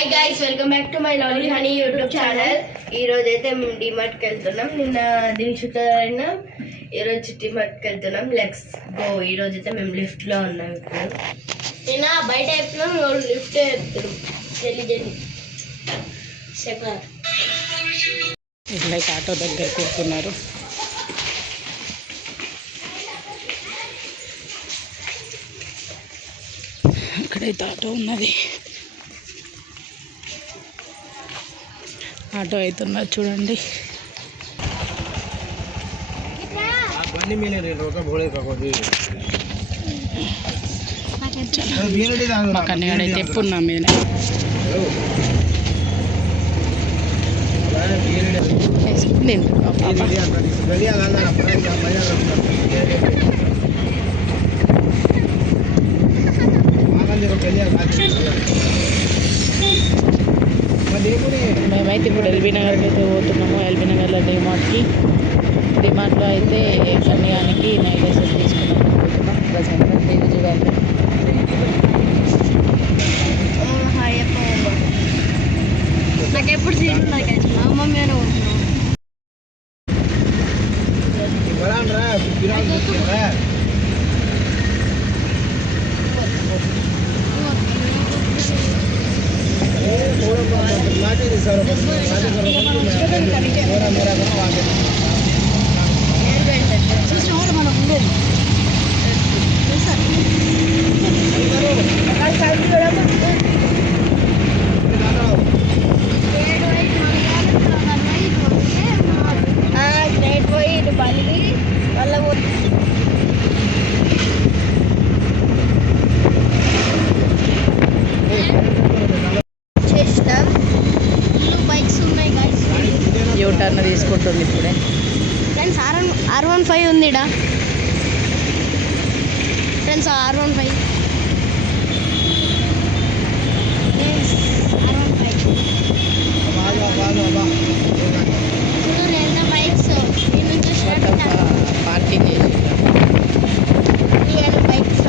Hi guys, welcome back to my lovely honey YouTube channel. ఈ రోజు అయితే మేము డిమార్ట్కి వెళ్తున్నాం. నిన్న దిల్షుతైనా ఈరోజు డిమార్ట్కి వెళ్తున్నాం. Let's go. ఈ రోజు అయితే మేము లిఫ్ట్లో ఉన్నాం. ఇప్పుడు నిన్న బయట ఎప్పుడున్నాం, లిఫ్ట్ ఎత్తున్నాం. జల్లి జల్లి చెప్పారు. ఇట్లయితే ఆటో దగ్గర కూర్చున్నారు. ఇక్కడైతే ఆటో ఉన్నది. ఆటో అవుతున్నారు చూడండి. మా కన్నగాడైతే ఎప్పుడున్నా మీద మేమైతే ఇప్పుడు ఎల్బీ నగర్కి అయితే పోతున్నాము. ఎల్బీ నగర్లో డిమార్ట్లో అయితే కన్యానికి నైట్ డ్రెస్సెస్ తీసుకున్నాము అనుకుంటున్నాం. ప్రజెంట్ టీవీ చూడాలి. నాకు ఎప్పుడు సీట్ ఉన్నది కదా, మమ్మీ అని యూటర్న్ తీసుకుంటుంది ఇప్పుడే. ఫ్రెండ్స్ R15 ఉంది ఇడా. ఫ్రెండ్స్ R15 బైక్స్ పార్కింగ్ చేసి బైక్స్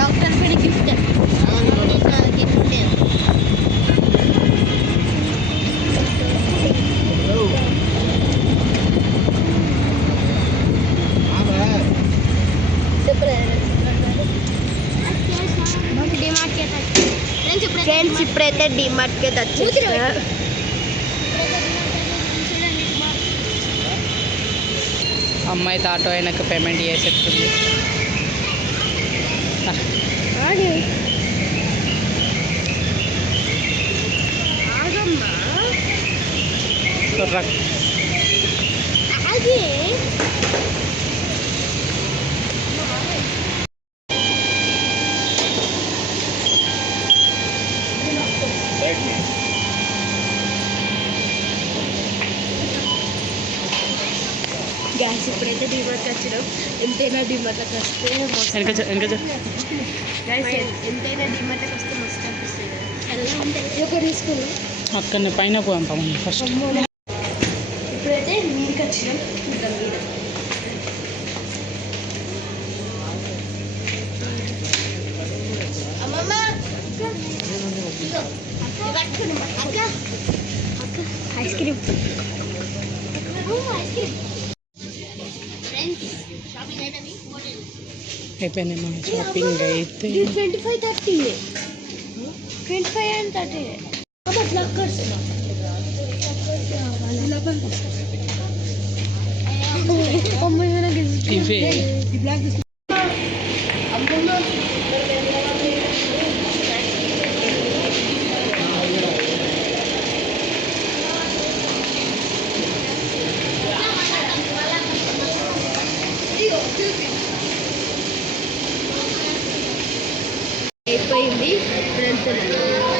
డాక్టర్ పడి గిఫ్ట్ ఫ్రెండ్స్ ఇప్పుడైతే డిమార్ట్కి వచ్చి అమ్మాయి ఆటో అయినాక పేమెంట్ చేసేస్తుంది. గ్యాస్ ఇప్పుడైతే డిమార్ట్కి వచ్చినాం. ఎంతైనా డిమార్ట్కి వస్తే ఎంతైనా డిమార్ట్కి వస్తే మస్తు అనిపిస్తుంది. ఎలా ఉంటాయి ఒక తీసుకున్నాం. అక్కడనే పైన పోయాం ఫస్ట్. ఇప్పుడైతే మీదకి వచ్చినాం. చూద్దాం మీద అమ్మమ్మ ఐస్ క్రీమ్. అయిపోయింది మా షాపింగ్ అయితే. 25 and 30 ఇవే అయిపోయింది. ఇప్పుడు వెళ్తున్నాను.